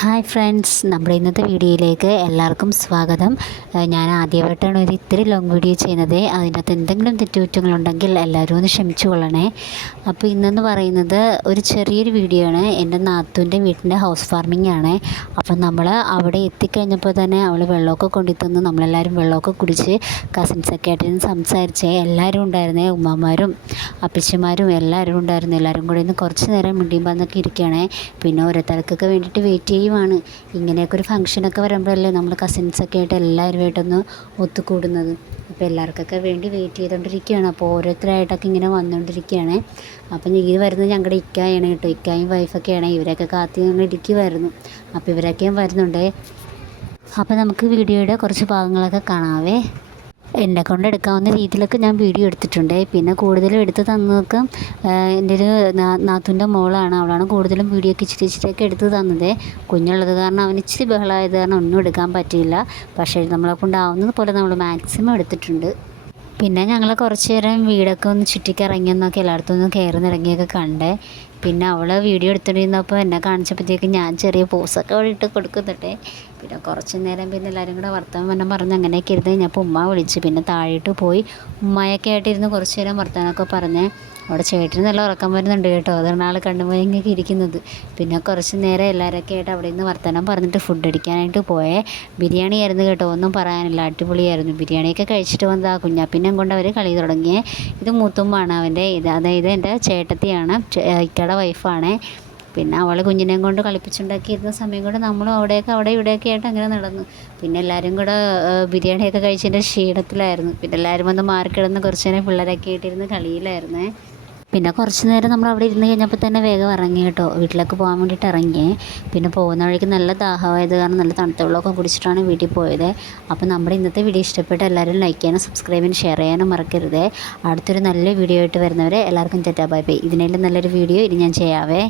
Hi friends, നമ്മുടെ ഇന്നത്തെ വീഡിയോയിലേക്ക് എല്ലാവർക്കും സ്വാഗതം. ഞാൻ ആദ്യമായിട്ടാണ് ഇത്തിരി ലോങ് വീഡിയോ ചെയ്യുന്നത്. അതിനകത്ത് എന്തെങ്കിലും തെറ്റുകുറ്റങ്ങളുണ്ടെങ്കിൽ എല്ലാവരും ഒന്ന് ക്ഷമിച്ചു കൊള്ളണേ. അപ്പോൾ ഇന്നെന്ന് പറയുന്നത് ഒരു ചെറിയൊരു വീഡിയോ ആണ്. എൻ്റെ നാത്തൂൻ്റെ വീട്ടിൻ്റെ ഹൗസ് വാർമിംഗ് ആണ്. അപ്പം നമ്മൾ അവിടെ എത്തിക്കഴിഞ്ഞപ്പോൾ തന്നെ അവൾ വെള്ളമൊക്കെ കൊണ്ടുതന്ന് നമ്മളെല്ലാവരും വെള്ളമൊക്കെ കുടിച്ച് കസിൻസൊക്കെ ആയിട്ട് സംസാരിച്ച് എല്ലാവരും ഉണ്ടായിരുന്നേ. ഉമ്മമാരും അപ്പച്ചിമാരും എല്ലാവരും ഉണ്ടായിരുന്നു. എല്ലാവരും കൂടി ഇന്ന് കുറച്ച് നേരം മിണ്ടിയും പറഞ്ഞൊക്കെ ഇരിക്കുകയാണേ. പിന്നെ ഓരോരുത്തർക്കൊക്കെ വേണ്ടിയിട്ട് വെയിറ്റ് ചെയ്യുവാണ്. ഇങ്ങനെയൊക്കെ ഒരു ഫംഗ്ഷനൊക്കെ വരുമ്പോഴല്ലേ നമ്മൾ കസിൻസൊക്കെ ആയിട്ട് എല്ലാവരുമായിട്ടൊന്ന് ഒത്തുകൂടുന്നത്. അപ്പോൾ എല്ലാവർക്കൊക്കെ വേണ്ടി വെയിറ്റ് ചെയ്തുകൊണ്ടിരിക്കുകയാണ്. അപ്പോൾ ഓരോരുത്തരായിട്ടൊക്കെ ഇങ്ങനെ വന്നുകൊണ്ടിരിക്കുകയാണ്. അപ്പം ഇത് വരുന്നത് ഞങ്ങളുടെ ഇക്കായാണ് കേട്ടോ. ഇക്കായും വൈഫൊക്കെയാണ്. ഇവരൊക്കെ കാത്തി ഞങ്ങൾ ഇരിക്കുമായിരുന്നു. അപ്പോൾ ഇവരൊക്കെയും വരുന്നുണ്ട്. അപ്പോൾ നമുക്ക് വീഡിയോയുടെ കുറച്ച് ഭാഗങ്ങളൊക്കെ കാണാവേ. എന്നെ കൊണ്ട് എടുക്കാവുന്ന രീതിയിലൊക്കെ ഞാൻ വീഡിയോ എടുത്തിട്ടുണ്ട്. പിന്നെ കൂടുതലും എടുത്ത് തന്നതൊക്കെ എൻ്റെ ഒരു നാത്തൂൻ്റെ മോളാണ്. അവളാണ് കൂടുതലും വീഡിയോ ഒക്കെ ഇച്ചിരിയൊക്കെ എടുത്ത് തന്നത്. കുഞ്ഞുള്ളത് കാരണം അവന് ഇച്ചിരി ബഹളമായത് കാരണം ഒന്നും എടുക്കാൻ പറ്റിയില്ല. പക്ഷേ നമ്മളെ കൊണ്ടാവുന്നത് പോലെ നമ്മൾ മാക്സിമം എടുത്തിട്ടുണ്ട്. പിന്നെ ഞങ്ങൾ കുറച്ച് നേരം വീടൊക്കെ ഒന്ന് ചുറ്റിക്കിറങ്ങിയെന്നൊക്കെ എല്ലായിടത്തും ഒന്ന് കയറി ഇറങ്ങിയൊക്കെ കണ്ടേ. പിന്നെ അവൾ വീഡിയോ എടുത്തുകൊണ്ടിരുന്നപ്പോൾ എന്നെ കാണിച്ചപ്പോഴത്തേക്കും ഞാൻ ചെറിയ പോസൊക്കെ അവിടെ ഇട്ട് കൊടുക്കുന്നുണ്ടേ. പിന്നെ കുറച്ച് നേരം പിന്നെ എല്ലാവരും കൂടെ വർത്തമാനം പറഞ്ഞ് അങ്ങനെയൊക്കെ ഇരുന്ന് കഴിഞ്ഞപ്പോൾ ഉമ്മ വിളിച്ച് പിന്നെ താഴോട്ട് പോയി ഉമ്മയൊക്കെ ആയിട്ടിരുന്ന് കുറച്ച് നേരം വർത്തമാനമൊക്കെ പറഞ്ഞ്. അവിടെ ചേട്ടന് നല്ല ഉറക്കം വരുന്നുണ്ട് കേട്ടോ. അതാണ് ആൾ കണ്ണുമായി ഇങ്ങനെ ഇരിക്കുന്നത്. പിന്നെ കുറച്ച് നേരം എല്ലാവരൊക്കെ ആയിട്ട് അവിടെ നിന്ന് വർത്തമാനം പറഞ്ഞിട്ട് ഫുഡ് അടിക്കാനായിട്ട് പോയേ. ബിരിയാണി ആയിരുന്നു കേട്ടോ, ഒന്നും പറയാനില്ല, അടിപൊളിയായിരുന്നു. ബിരിയാണിയൊക്കെ കഴിച്ചിട്ട് വന്നത് ആ കുഞ്ഞാപ്പിനെ കൊണ്ട് അവർ കളി തുടങ്ങിയേ. ഇത് മൂത്തുമ്മാണ് അവൻ്റെ, അതായത് എൻ്റെ ചേട്ടത്തിയാണ്, ഇക്കയുടെ വൈഫാണ്. പിന്നെ അവൾ കുഞ്ഞിനെയും കൊണ്ട് കളിപ്പിച്ചുണ്ടാക്കിയിരുന്ന സമയം കൊണ്ട് നമ്മളും അവിടെ ഇവിടെയൊക്കെ ആയിട്ട് അങ്ങനെ നടന്നു. പിന്നെ എല്ലാവരും കൂടെ ബിരിയാണിയൊക്കെ കഴിച്ചതിൻ്റെ ക്ഷീണത്തിലായിരുന്നു. പിന്നെ എല്ലാവരും വന്ന് മാറിക്കിടന്ന് കുറച്ച് നേരം പിള്ളേരൊക്കെ ആയിട്ടിരുന്ന് കളിയിലായിരുന്നേ. പിന്നെ കുറച്ച് നേരം നമ്മൾ അവിടെ ഇരുന്ന് കഴിഞ്ഞപ്പോൾ തന്നെ വേഗം ഇറങ്ങി കേട്ടോ. വീട്ടിലേക്ക് പോകാൻ വേണ്ടിയിട്ട് ഇറങ്ങിയേ. പിന്നെ പോകുന്ന വഴിക്ക് നല്ല ദാഹമായത് കാരണം നല്ല തണുത്ത വെള്ളമൊക്കെ കുടിച്ചിട്ടാണ് വീട്ടിൽ പോയത്. അപ്പോൾ നമ്മുടെ ഇന്നത്തെ വീഡിയോ ഇഷ്ടപ്പെട്ട എല്ലാവരും ലൈക്ക് ചെയ്യാനും സബ്സ്ക്രൈബ് ചെയ്യാനും ഷെയർ ചെയ്യാനും മറക്കരുത്. അടുത്തൊരു നല്ല വീഡിയോ ആയിട്ട് വരുന്നവരെ എല്ലാവർക്കും ടാറ്റാ ബൈ ബൈ. ഇതിനെല്ലാം നല്ലൊരു വീഡിയോ ഇനി ഞാൻ ചെയ്യാവേ.